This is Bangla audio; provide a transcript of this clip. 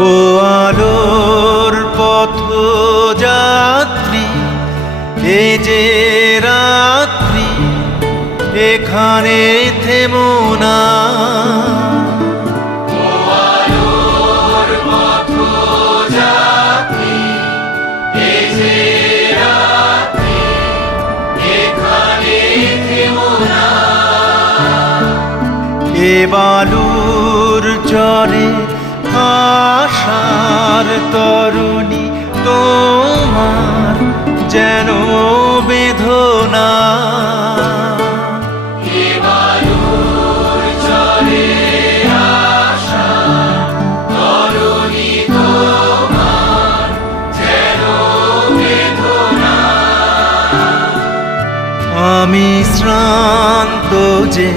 ও আলোর পথযাত্রী, এ যে রাত্রি, এখানে থেমো না। ও আলোর পথযাত্রী, এ যে রাত্রি, এখানে থেমো না। এ বালুর চরে আশার তরুণী, তোমার যেন বেদনা। এ বালুর চরে আশার তরুণী, তোমার যেন বেদনা। আমি শ্রান্ত যে